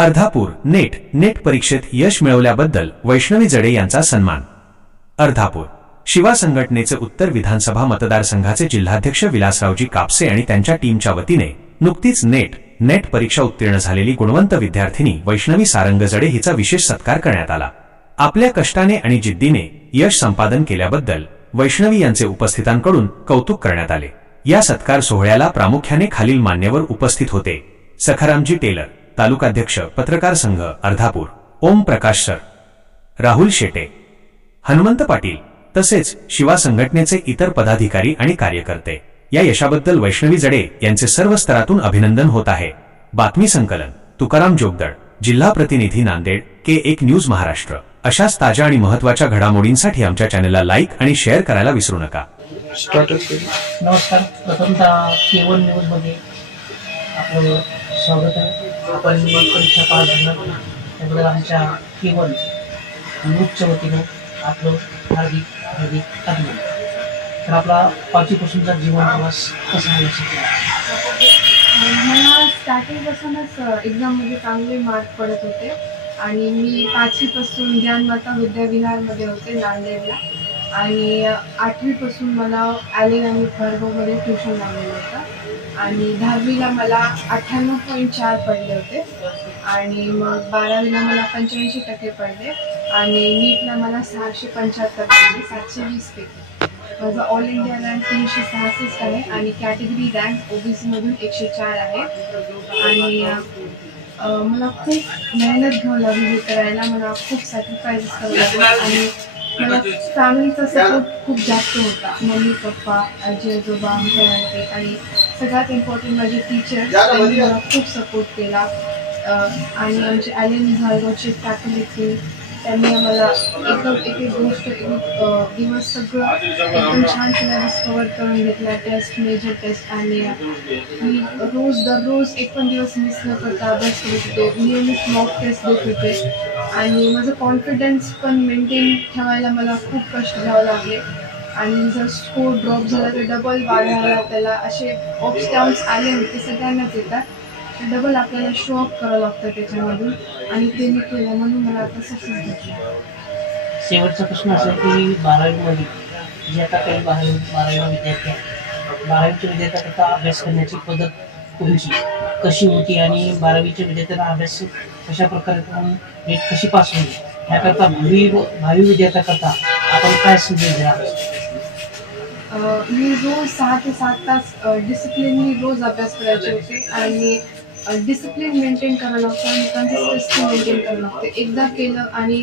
Ardhapur net परीक्षेत यश मिळवल्याबद्दल वैष्णवी जडे यांचा सन्मान। अर्धापूर शिवा संघटनेचे उत्तर विधानसभा मतदारसंघाचे जिल्हाध्यक्ष विलासरावजी कापसे आणि त्यांच्या टीमच्या वतीने नुकतीच नेट परीक्षा उत्तीर्ण झालेली गुणवंत विद्यार्थिनी वैष्णवी सारंग जडे हिचा विशेष सत्कार करण्यात आला। आपल्या कष्टाने आणि जिद्दीने यश संपादन केल्याबद्दल वैष्णवी यांचे उपस्थितांकडून कौतुक करण्यात आले। या सत्कार सोहळ्याला प्रामुख्याने खालील मान्यवर उपस्थित होते: सखारामजी टेलर, तालुकाध्यक्ष पत्रकार संघ अर्धापूर, ओम प्रकाश सर, राहुल शेटे, हनुमंत पाटील तसेच शिवा संघटनेचे इतर पदाधिकारी आणि कार्यकर्ते। या यशाबद्दल वैष्णवी जडे यांचे सर्व स्तरातून अभिनंदन होत आहे। बातमी संकलन तुकाराम जोगदळ, जिल्हा प्रतिनिधी नांदेड, K1 न्यूज महाराष्ट्र। अशाच ताज्या आणि महत्त्वाच्या घडामोडींसाठी आमच्या चॅनलला लाईक आणि शेअर करायला विसरू नका। नमस्कार, प्रथमतः K1 न्यूज मध्ये आपलं स्वागत आहे। आपण परीक्षा पास झाला त्याबद्दल आमच्या K1 न्यूजच्या वतीने आपलं हार्दिक अभिनंदन। तर आपला 5वी पासूनचा जीवन प्रवास कसा आहे मला स्टार्टिंगपासूनच एक्झाममध्ये चांगले मार्क पडत होते आणि मी 5वी पासून ज्ञानमाता विद्याविहारमध्ये होते नांदेडला आणि 8वी पासून मला ॲलेन आणि भार्गवमध्ये ट्युशन लावलेलं होतं आणि 10वीला मला 98.4 पडले होते आणि मग 12वीला मला 85% पडले आणि नीटला मला 675 पडले, 720 पैकी। माझा ऑल इंडिया रँक 366 आहे आणि कॅटेगरी रँक OBC मधून 104 आहे आणि मला खूप मेहनत घ्यावं लागली हे करायला, मला खूप सॅक्रिफाईस करावं लागलं आणि मला फॅमिलीचा सपोर्ट खूप जास्त होता। मम्मी पप्पा, आजी आजोबा, आमच्या आणि सगळ्यात इम्पॉर्टंट माझे टीचर्स त्यांनी मला खूप सपोर्ट केला आणि आमचे ॲलेन भार्गवचे फॅकल्टी त्यांनी आम्हाला एकदम एक गोष्ट दिवस सगळं एकदम छान सिलेबस कव्हर करून घेतला, टेस्ट मेजर टेस्ट आणि मी दररोज एक पण दिवस मिस न करता अभ्यास करत होते, नियमित मॉक टेस्ट देत होते आणि माझं कॉन्फिडन्स पण मेंटेन ठेवायला मला खूप कष्ट घ्यावं लागले आणि जर स्कोर ड्रॉप झाला तर डबल वाढवायला त्याला असे अप्स डाऊन्स आले होते, सगळ्यांनाच येतात, डबल आपल्याला शो अप करावं लागतं त्याच्यामधून आणि ते मी केलं म्हणून मला आता सक्सेस भेटला। शेवटचा प्रश्न असा की 12वीमध्ये जे आता काही 12वी विद्यार्थी आहेत, 12वीच्या विद्यार्थ्यांकरता अभ्यास करण्याची पद्धत तुमची कशी होती आणि 12वीच्या विद्यार्थ्यांना अभ्यास कशा प्रकारे करून नीट कशी पास होईल याकरता भावी विद्यार्थ्यांकरता आपण काय संदेश द्याल? मी रोज 6 ते 7 तास डिसिप्लिननी रोज अभ्यास करायचे होते आणि डिसिप्लिन मेंटेन करावं लागतं आणि कन्सिस्टन्सी मेंटेन करावं लागतं। एकदा केलं आणि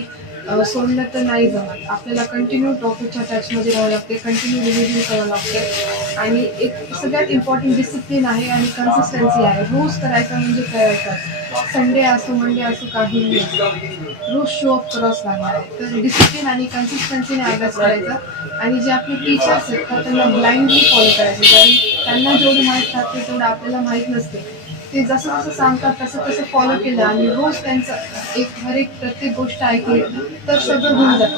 सोडलं तर नाही जमत, आपल्याला कंटिन्यू टॉपिकच्या टचमध्ये राहावं लागते, कंटिन्यू रिव्हिजन करावं लागते आणि एक सगळ्यात इम्पॉर्टंट डिसिप्लिन आहे आणि कन्सिस्टन्सी आहे। रोज करायचं म्हणजे करायचं, संडे असो मंडे असो काहीही रोज शो अप करावंच लागणार आहे। तर डिसिप्लिन आणि कन्सिस्टन्सीने अभ्यास करायचा आणि जे आपले टीचर्स आहेत तर त्यांना ब्लाइंडली फॉलो करायचे, कारण त्यांना जेवढं माहीत राहते तेवढं आपल्याला माहीत नसते, ते जसं जसं सांगतात तसं फॉलो केलं आणि रोज त्यांचं हर एक प्रत्येक गोष्ट ऐकली तर सगळं होऊन जातं।